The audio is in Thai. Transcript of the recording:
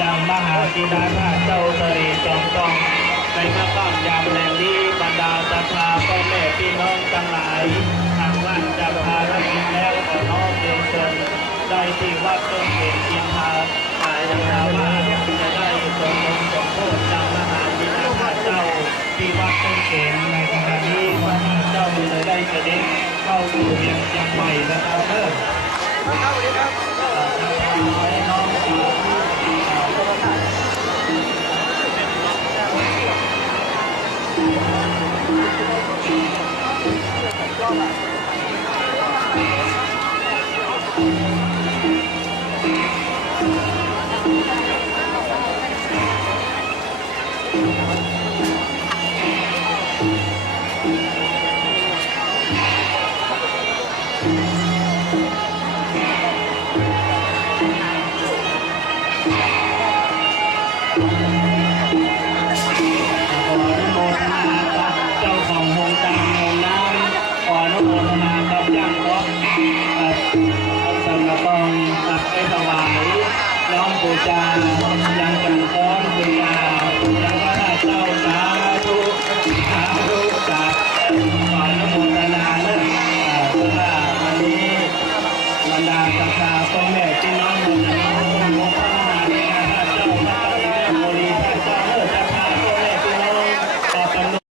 ยังมหาธิดาพระเจ้าสรีจอมทองในพระก้อนยามแรงนี้บรรดาศรัทธาพ่อแม่พี่น้องทั้งหลายทางวัดจะพาเรากินแล้วขอน้อมเรียนเชิญได้ที่วัดต้นเกศกินพาหายนาว่าจะได้สมบูรณ์สมโภชจากมหาธิดาพระเจ้าที่วัดต้นเกศในขณะนี้พระเจ้าจะได้เสด็จเข้าสู่เวียงเชียงใหม่นะครับเด้อบูชายังจันทร์บูชายังพระเจ้าสาธุสาธุจัดขออนุโมทนาเนื่องจากวันนี้บรรดาศรัทธาพ่อแม่